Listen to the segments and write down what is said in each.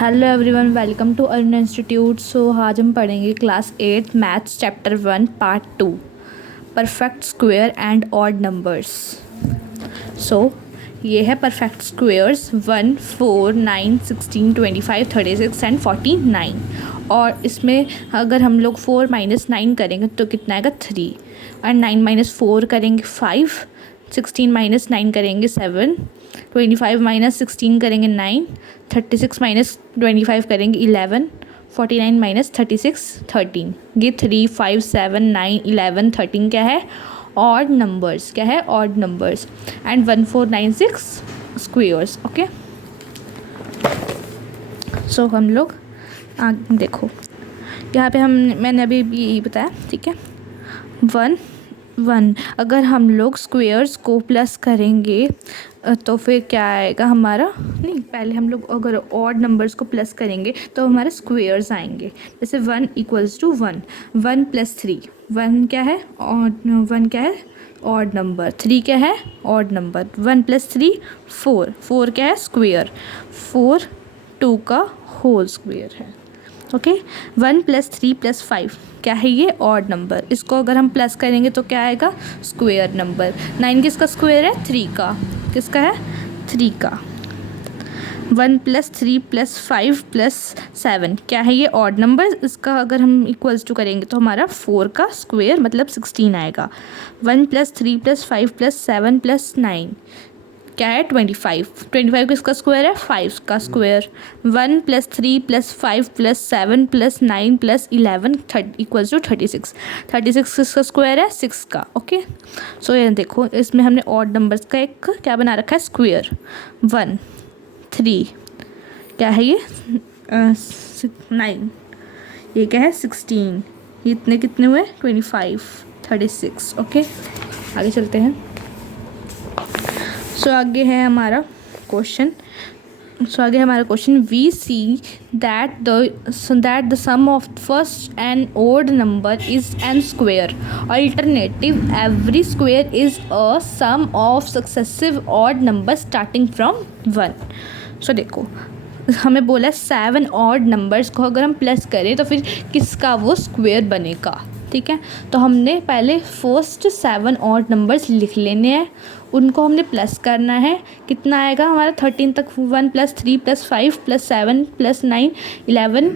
Hello everyone, welcome to Arun institute. So आज हम पढ़ेंगे class 8 maths chapter 1 part 2 perfect square and odd numbers. So ये है perfect squares 1, 4, 9, 16, 25, 36 and 49। और इसमें अगर हम लोग 4 - 9 करेंगे तो कितना आएगा 3, और 9 - 4 करेंगे 5, 16 - 9 करेंगे 7, 25 - 16 करेंगे 9, 36 - 25 करेंगे 11, 49 - 36 13। ये 3, 5, 7, 9, 11, 13 क्या है? Odd numbers. क्या है? Odd numbers. And 1496 squares. Okay, so हम लोग देखो यहाँ पे मैंने अभी यही बताया, ठीक है। 1 1 अगर हम लोग स्क्वेयर्स को प्लस करेंगे तो फिर क्या आएगा हमारा? नहीं, पहले हम लोग अगर ऑड नंबर्स को प्लस करेंगे तो हमारे स्क्वेयर्स आएंगे। जैसे 1 = 1, 1 + 3, 1 क्या है? ऑड। 1 क्या है? Odd number. 3 क्या है? Odd number. 1 + 3 4, 4 क्या है? स्क्वेयर। 4 2 का होल स्क्वेयर है। ओके। 1 + 3 + 5 क्या है? ये ऑड नंबर। इसको अगर हम प्लस करेंगे तो क्या आएगा? Square number. 9 किसका स्क्वेयर है? 3 का। किसका है? 3 का। 1 + 3 + 5 + 7 क्या है? ये ऑड नंबर। इसका अगर हम इक्वल्स टू करेंगे तो हमारा 4 का स्क्वेयर मतलब 16 आएगा। 1 + 3 + 5 + 7 + 9 क्या है? 25। 25 किसका स्क्वायर है? 5 का स्क्वायर। 1 + 3 + 5 + 7 + 9 + 11 = 36। 36 किसका स्क्वायर है? 6 का। ओके, सो ये देखो, इसमें हमने ऑड नंबर्स का एक क्या बना रखा है? स्क्वायर। 1 3 क्या है? ये 9। ये क्या है? 16। ये इतने कितने हुए? 25 36। ओके, आगे चलते हैं। सो आगे है हमारा question. We see that the sum of first and odd number is n square. Alternative every square is a sum of successive odd number starting from 1। So देखो, हमें बोला 7 ऑड नंबर्स को अगर हम प्लस करें तो फिर किसका वो स्क्वेयर बनेगा, ठीक है। तो हमने पहले फर्स्ट 7 ऑड नंबर्स लिख लेने हैं, उनको हमने प्लस करना है। कितना आएगा हमारा? 13 तक। 1 + 3 + 5 + 7 + 9 11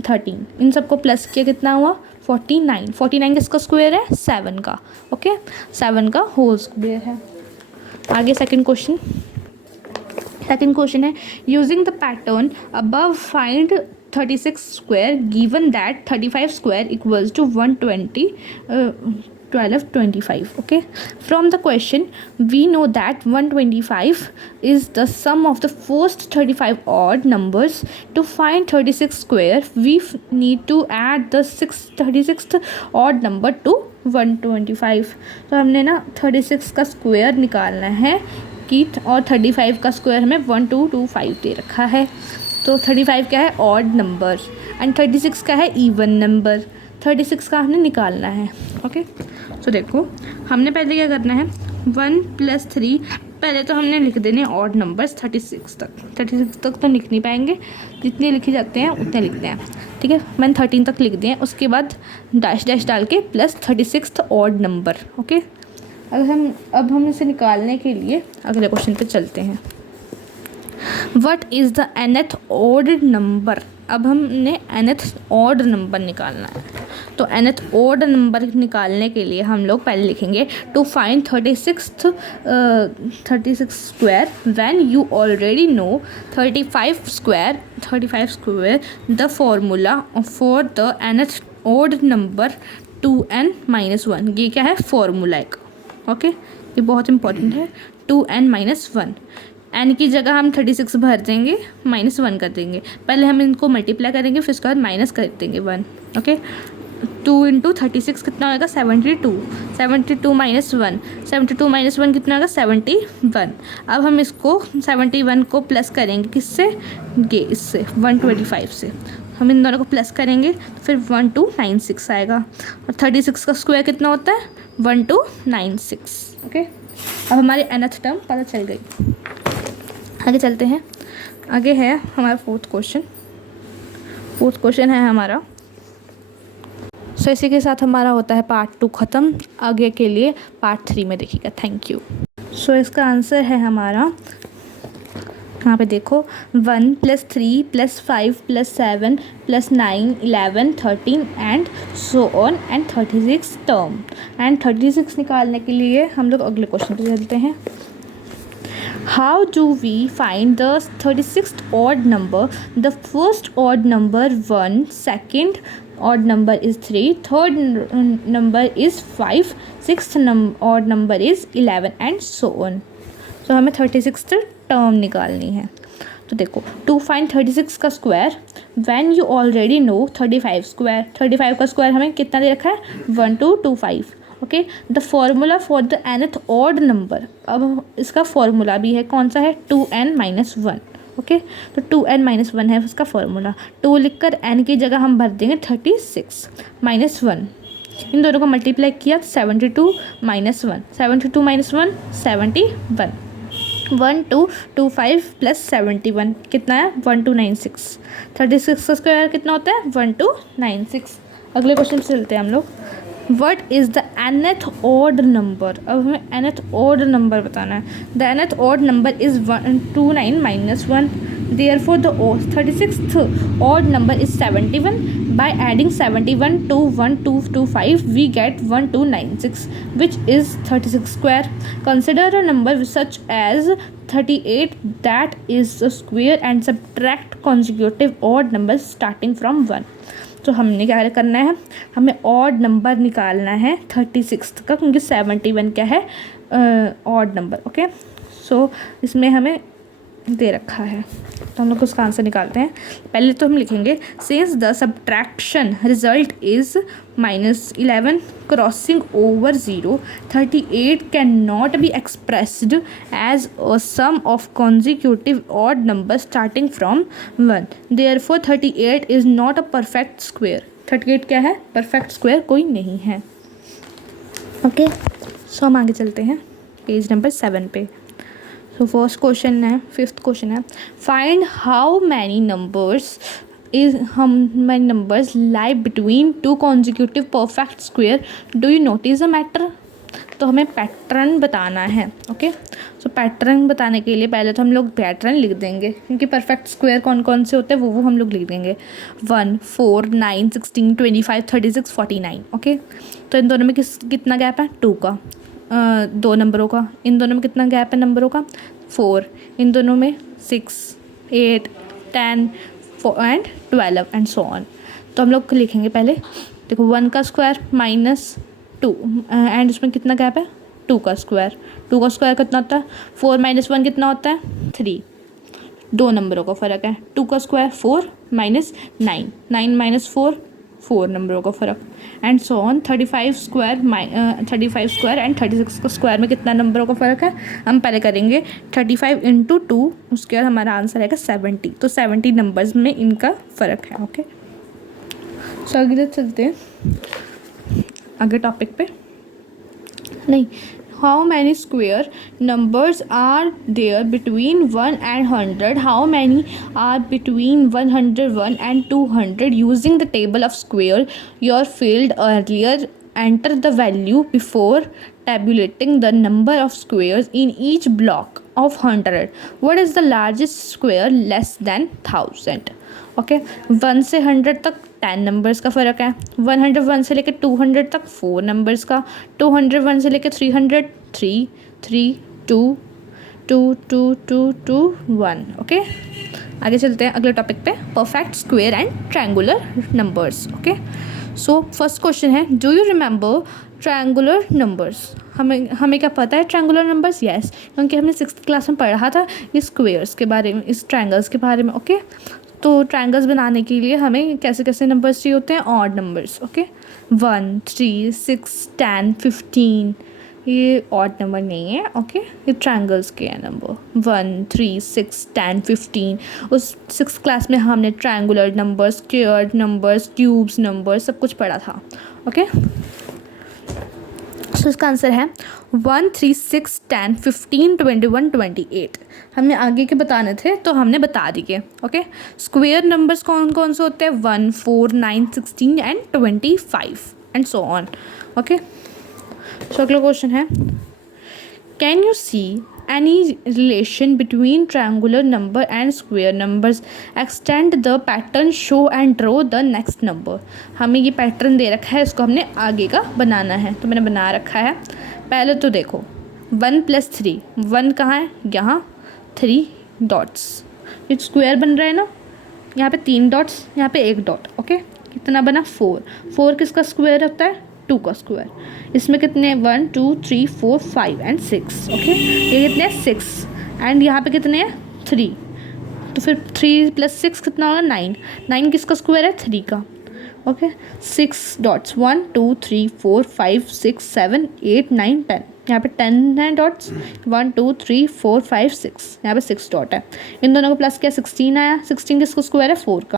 13, इन सबको प्लस किया, कितना हुआ? 49। 49 किसका स्क्वेयर है? 7 का। ओके, 7 का होल स्क्वेयर है। आगे सेकंड क्वेश्चन है, using the pattern above find 36 square given that 35 square equals to 120 12 25. Okay, from the question we know that 125 is the sum of the first 35 odd numbers. To find 36 square we need to add the 36th odd number to 125. तो हमने ना 36 का square निकालना है कि, और 35 का square हमें 1225 दे रखा है। तो 35 क्या है? ऑड नंबर, एंड 36 क्या है? Even number. 36 का हमने निकालना है। ओके, तो देखो हमने पहले क्या करना है? 1 + 3 पहले तो हमने लिख देने ऑड नंबर्स 36 तक। 36 तक तो लिख नहीं पाएंगे, जितने लिखे जाते हैं उतने लिखते हैं, ठीक है। मैंने 13 तक लिख दिए। उसके बाद डैश डैश डाल के प्लस 36 ऑड नंबर। ओके, अब हम इसे निकालने के लिए अगले क्वेश्चन पे चलते हैं। What is the nth odd number? अब हमने nth odd नंबर निकालना है। तो nth odd नंबर निकालने के लिए हम लोग पहले लिखेंगे to find 36 square when you already know 35 square the formula for the nth odd number 2n - 1। ये क्या है? फॉर्मूला एक। ओके, ये बहुत इंपॉर्टेंट है। 2n - 1, एन की जगह हम 36 भर देंगे, -1 कर देंगे। पहले हम इनको मल्टीप्लाई करेंगे, फिर उसके बाद माइनस कर देंगे 1। ओके, 2 × 36 कितना होगा? 72। 72 - 1, 72 - 1 कितना होगा? 71। अब हम इसको 71 को प्लस करेंगे किससे? ये इससे 125 से। हम इन दोनों को प्लस करेंगे तो फिर 1296 आएगा। और 36 का स्क्वायर कितना होता है? 1296। ओके, अब हमारी nth टर्म पता चल गई। आगे चलते हैं। आगे है हमारा फोर्थ क्वेश्चन। फोर्थ क्वेश्चन है हमारा। सो इसी के साथ हमारा होता है पार्ट 2 ख़त्म। आगे के लिए पार्ट 3 में देखिएगा। Thank you. सो इसका आंसर है हमारा, यहाँ पे देखो, 1 + 3 + 5 + 7 + 9 11 13 and so on and 36 term. And 36 निकालने के लिए हम लोग अगले क्वेश्चन पे चलते हैं। How do we find the 36th odd number? The first odd number 1, second odd number is 3, third number is 5, sixth odd number is 11 and so on. तो हमें 36th टर्म निकालनी है। तो देखो, टू फाइंड 36 का square when you already know 35 square. 35 का square हमें कितना दे रखा है? 1225। Okay, the formula for the nth odd number. अब इसका फॉर्मूला भी है, कौन सा है? 2n - 1। ओके, तो 2n - 1 है उसका फॉर्मूला। 2 लिखकर n की जगह हम भर देंगे 36 - 1। इन दोनों को मल्टीप्लाई किया 72 - 1, 72 - 1 71। 1225 + 71 कितना है? 1296। 36 का स्क्वायर कितना होता है? 1296। अगले क्वेश्चन से चलते हैं हम लोग। What is the nth odd number? अब हमें nth odd number बताना है। The nth odd number is 29 - 1. Therefore, the 36th odd number is 71. By adding 71 to 1225, we get 1296, which is 36 square. Consider a number such as 38 that is a square and subtract consecutive odd numbers starting from 1. तो हमने क्या करना है? हमें odd number निकालना है 36 का, क्योंकि 71 क्या है? Odd number. ओके, सो इसमें हमें दे रखा है, तो हम लोग उसका आंसर निकालते हैं। पहले तो हम लिखेंगे, since the subtraction result is -11 crossing over 0, 38 can not be expressed as a sum of consecutive odd number starting from 1। Therefore 38 is not a perfect square. 38 क्या है? परफेक्ट स्क्वायर कोई नहीं है। ओके, सो हम आगे चलते हैं पेज नंबर 7 पे। तो फर्स्ट क्वेश्चन है, 5th क्वेश्चन है, find how many numbers lie between 2 consecutive perfect square. Do you notice a matter? तो हमें पैटर्न बताना है। ओके, सो पैटर्न बताने के लिए पहले तो हम लोग पैटर्न लिख देंगे, क्योंकि परफेक्ट स्क्वायर कौन कौन से होते हैं वो हम लोग लिख देंगे। 1 4 9 16 25 36 49। ओके, तो इन दोनों में कितना गैप है? 2 का। 2 नंबरों का। इन दोनों में कितना गैप है नंबरों का? 4। इन दोनों में 6 8 10 एंड 12 एंड सो ऑन। तो हम लोग लिखेंगे पहले, देखो 1 का स्क्वायर -2 एंड उसमें कितना गैप है? 2 का स्क्वायर। 2 का स्क्वायर कितना होता है? 4 - 1 कितना होता है? 3। 2 नंबरों का फ़र्क है। 2 का स्क्वायर 4 - 9 9 - 4 4 नंबरों का फ़र्क and so on. 35 square and 36 का स्क्वायर में कितना नंबरों का फ़र्क है? हम पहले करेंगे 35 × 2, उसके बाद हमारा आंसर आएगा 70। तो 70 नंबर्स में इनका फ़र्क है। ओके, सो अगले चलते हैं आगे टॉपिक पे। नहीं, how many square numbers are there between 1 and 100? How many are between 101 and 200? Using the table of square you filled earlier, enter the value before tabulating the number of squares in each block of 100. What is the largest square less than 1000? Okay, 1 से 100 तक 10 numbers का फ़र्क है। 101 से लेकर 200 तक 4 numbers का। 201 से लेकर 300 3 3 2 2 2 2 2 1। ओके, आगे चलते हैं अगले टॉपिक पे, perfect square and triangular numbers. Okay, so first question है, do you remember triangular numbers? हमें क्या पता है ट्रायंगुलर नंबर्स? यस, क्योंकि हमने 6th क्लास में पढ़ा था इस स्क्वेयर्स के बारे में, इस ट्रायंगल्स के बारे में। ओके, तो ट्रायंगल्स बनाने के लिए हमें कैसे कैसे नंबर्स चाहिए होते हैं? Odd numbers. ओके, 1 3 6 10 15 ये ऑड नंबर नहीं है। ओके, ये ट्रायंगल्स के हैं नंबर 1 3 6 10 15। उस 6th क्लास में हमने triangular numbers, squared numbers, cubes numbers सब कुछ पढ़ा था। ओके, सो इसका आंसर है 1, 3, 6, 10, 15, 21, 28। हमें आगे के बताने थे तो हमने बता दिए। ओके, स्क्वायर नंबर्स कौन कौन से होते हैं? 1, 4, 9, 16 and 25 and so on. Okay, so अगला क्वेश्चन है, can you see any relation between triangular number and square numbers? Extend the pattern, show and draw the next number। हमें ये पैटर्न दे रखा है, इसको हमने आगे का बनाना है, तो मैंने बना रखा है। पहले तो देखो 1 + 3, 1 कहाँ है? यहाँ 3 डॉट्स, ये स्क्वायर बन रहा है ना, यहाँ पे 3 डॉट्स, यहाँ पे 1 डॉट। ओके, कितना बना? 4। 4 किसका स्क्वायर होता है? 2 का स्क्वायर। इसमें कितने? 1, 2, 3, 4, 5 एंड 6। ओके, ये कितने हैं? 6 एंड यहाँ पे कितने हैं? 3। तो फिर 3 + 6 कितना होगा? 9। 9 किसका स्क्वायर है? 3 का। Okay, 6 dots, 1, 2, 3, 4, 5, 6, 7, 8, 9, 10। यहाँ पे 10 है डॉट्स, 1, 2, 3, 4, 5, 6, यहाँ पे 6 डॉट है। इन दोनों को प्लस किया, 16 आया। 16 किसका स्क्वायर है? 4 का।